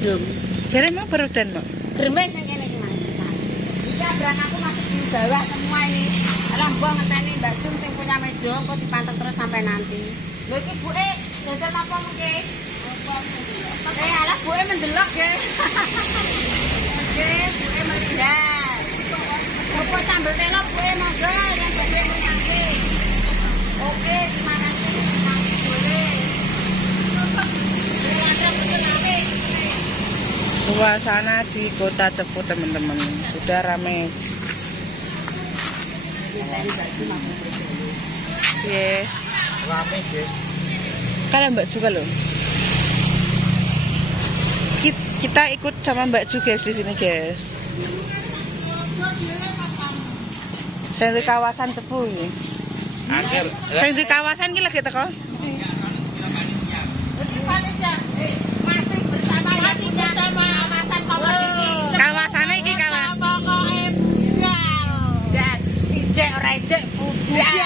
mendung. Jare mau berudan, Mak. Gremes nang kene iki, Mas. Iki abrang aku masih di bawah semua ini. Alah mbok ngenteni Mbak Jum sing punya meja engko dipanteng terus sampai nanti. Lho iki buke dodol apa mengke? Alah buke mendelok nggih. Oke, buke melihat. Apa sambel telo buke monggo yang bagian nyangke. Oke, terima kasih. Boleh. Suasana di Kota Cepu, teman-teman, sudah ramai. Iya. Rame, guys. Kalian Mbak Ju loh. Kita ikut sama Mbak Ju guys di sini guys. Saya di kawasan Cepu ini. Akhir. Saya di kawasan ini lagi teko. Masih bersama kawasan Komoditi. Kawasannya ini kawasan. Dan ijek ora ijek budal.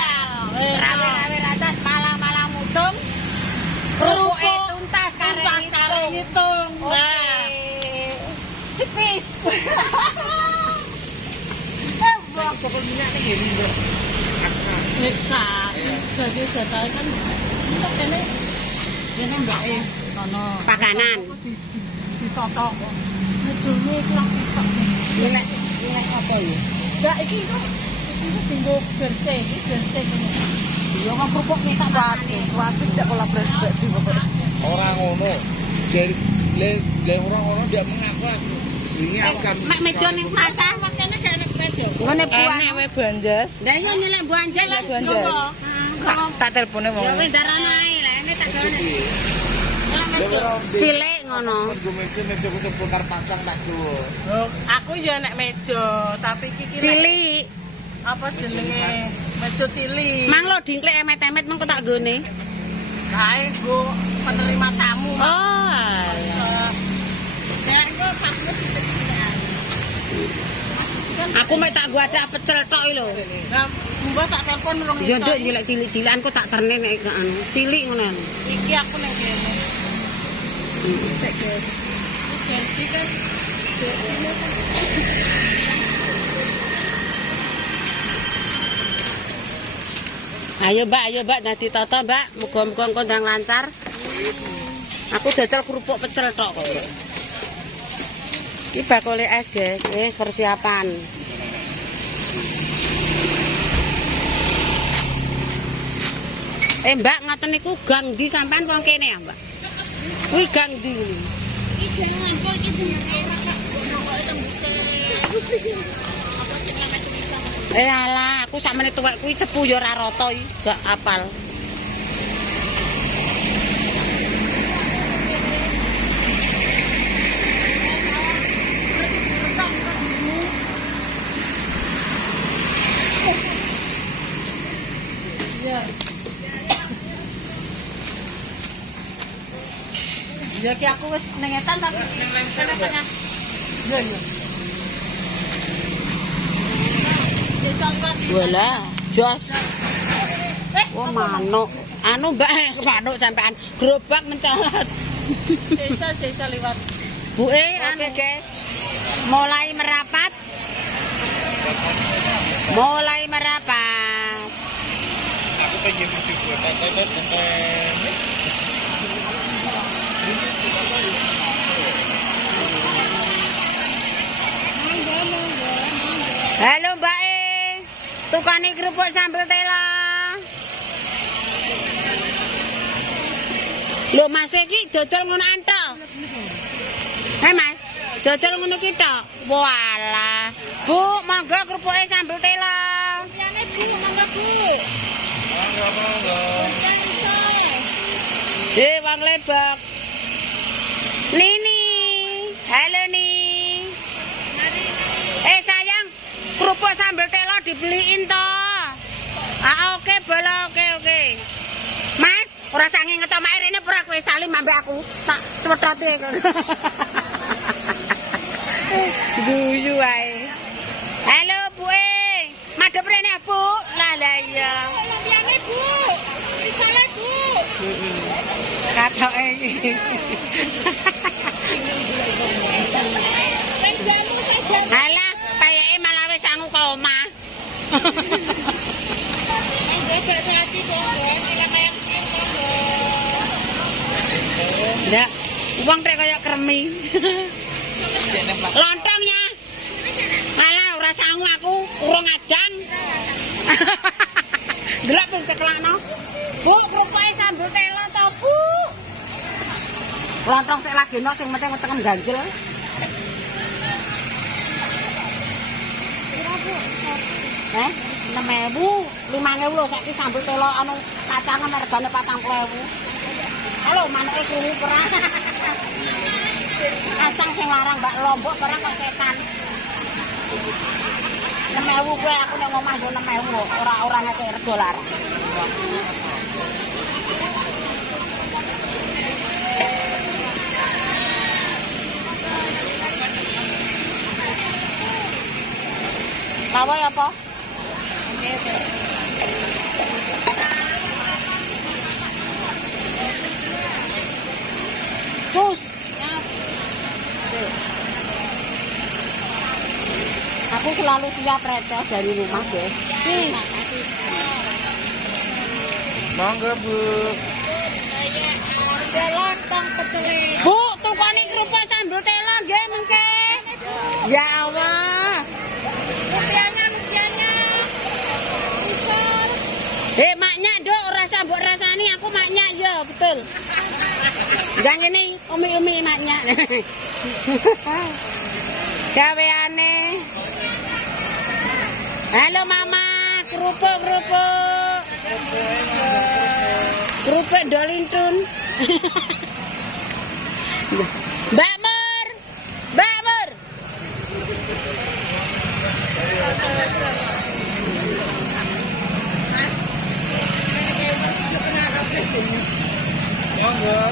Rawe-rawe ratas malang-malang mutung. Ruruke tuntas karek ngitung. Oke. Sipis. Pokok minyak ning ngene lho. Nyiksa. Jadi setel kan kene mbake ono pakanan. Ditotok. Mejone iki langsung tok. Nek apa ya? Mbak iki tinggo jersey, iki jersey kene. Ya kok kerupuk kita Waduh, jak kolaborasi Mbak Ju pokoknya. Ora ngono. Jari le ora ngono ndak mengaku aku. Ini akan mek meja ning pasar makane gak enek meja. Ngene buah. Enek we Banjas. Lah iya nyelek buanjas Nyelek Banjas. Tak telepone wong. Ya wis darane ae lah ini tak gawe. Cilik ngono. Gue meja ku seputar pasang tak tuh. Aku ya nek meja, tapi iki Cilik. apa jenenge? Meja cilik. Mang lo dingklek emet-emet mengko tak gone. Kae go penerima tamu. Oh. Ya engko pakmu sithik Aku mek tak gua ada pecel tok lho. Nah, mbak tak telepon rong Ya iso. nduk nyilek cilik-cilikan kok tak terne nek anu. Cilik ngono. Iki aku ning kene. Sik kene. Jersey kan. Ayo Mbak nanti toto Mbak. Muga-muga kondang lancar. Aku dodol kerupuk pecel tok kok. Iki bakule es, guys. Wis persiapan. Mbak, ngoten niku gang ndi sampean wong kene ya, Mbak? Kuwi gang ndi kuwi? Iki jenengan kok iki jenenge Alah, aku sakmene tuwek kuwi Cepu ya ora rata iki, gak apal. Ya ki aku wis nengetan tapi sana tengah. Iya iya. Wala, jos. Wah, manuk. Anu Mbak, manuk sampean gerobak mencolot. Sesa lewat. Buke anu, guys. Mulai merapat. aku pengen video tetet. Halo Mbak tukane kerupuk sambel tela. Lho Mas iki dodol ngono antok. Mas, dodol ngono ki tok. Walah. Bu, monggo kerupuke sambel tela. Liyane Bu, monggo Bu. Monggo. Wong Lebok. Nini. Halo Ni. Sayang, kerupuk sambal telo dibeliin toh. Ah oke, bola oke. Mas, ora sange ngetok mak rene ora kowe salim ambek aku. Tak cwethote ngono. Guyu wae. Halo Bu madhep rene Bu. Lah iya. Liyane Bu. Bisa Bu. Katoke iki. Alah, kayake malah wis sangu ka omah. Ndak, wong rek kaya kremi. Lontongnya. Alah ora sangu aku, urung adang. Delok ping ceklakno. Bu, rupoke sambel telo to, Bu. Lontong sik lagi no sing penting tekan ganjel. Eh, 6.000, 5.000 lho saiki sambel telo anu kacangan regane 40.000. Halo, manuke krungu perang. Kacang sing larang Mbak Lombok barang kok setan. 6.000 kuwi aku nek ngomah yo 6.000 ora ngekek rego larang. Pawai apa? Cus. Aku selalu siap receh dari rumah, guys. Sis. Monggo, Bu. Ada lontong pecel. Bu, tukane kerupuk sambel telo nggih mengke. Ya Allah. Rupiahnya. Maknya Nduk ora sambok rasani aku maknya ya, betul. Enggak ngene umi-umi maknya. Gaweane. Halo Mama, kerupuk. Kerupuk Dolintun. Mbak Mur. Monggo.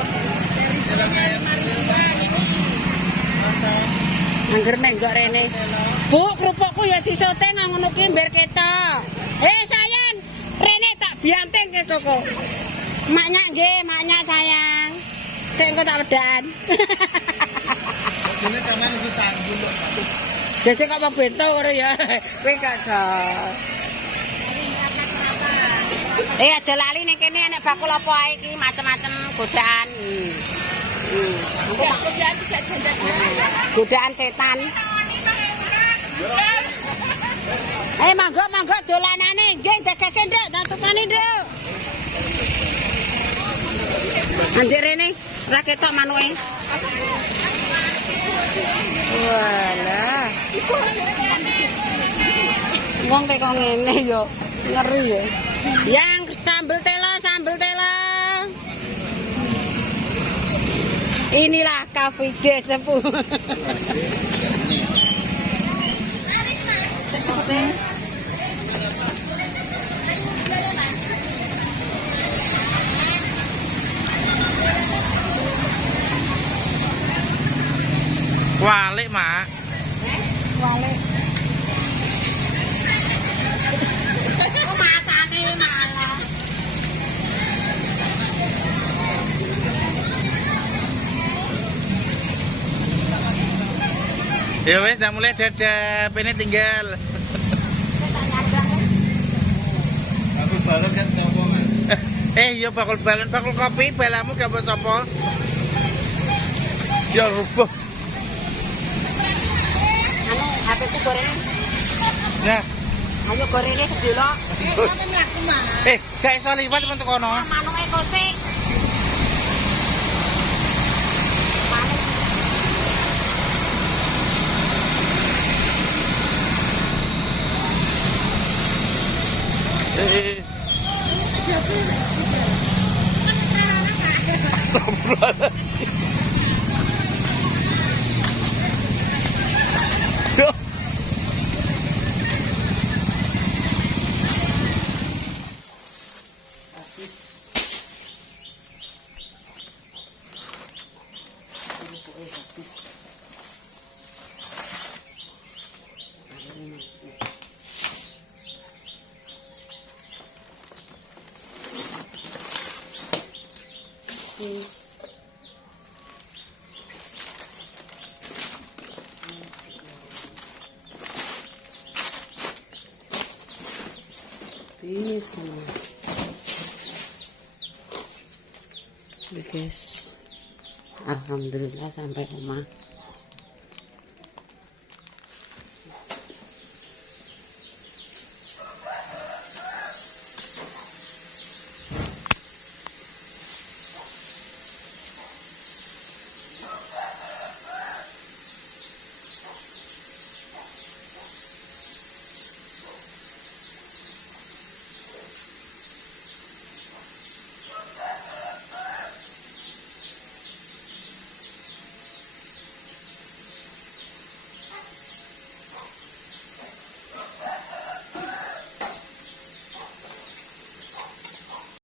Angger menggok rene. Bu, kerupukku ya disote ngono ki mber ketok. Sayang, rene tak bianting ke koko. Maknya nggih, maknya sayang. Sik engko tak ledakan. Ini sampean iku sambul kok. Jadi kok mau bento ora ya. Kowe gak iso. Aja lali ning kene enek bakul apa ae iki macem-macem godaan. Godaan setan. Mangga dolanane nggih dageke Nduk, tak tukani Nduk. Nanti rene ora ketok manuke. Walah. Wong kok ngene yo, ngeri ya. Yang sambel tela. Inilah Cafe de Sepuh. Walik, Mak. Walik. Kok matane malah. Ya wes, udah mulai dadap. Ini tinggal. Bakul balon kan sapa, Mas? Ya bakul balon, bakul kopi, belamu gak buat sapa? Ya rubuh. Anu, HP-ku goreng. Nah, Ayo gorengnya sedulur. gak iso liwat untuk kono. Manuke kosek. Astagfirullahaladzim. So. sih. Bisa. Guys, alhamdulillah sampai rumah.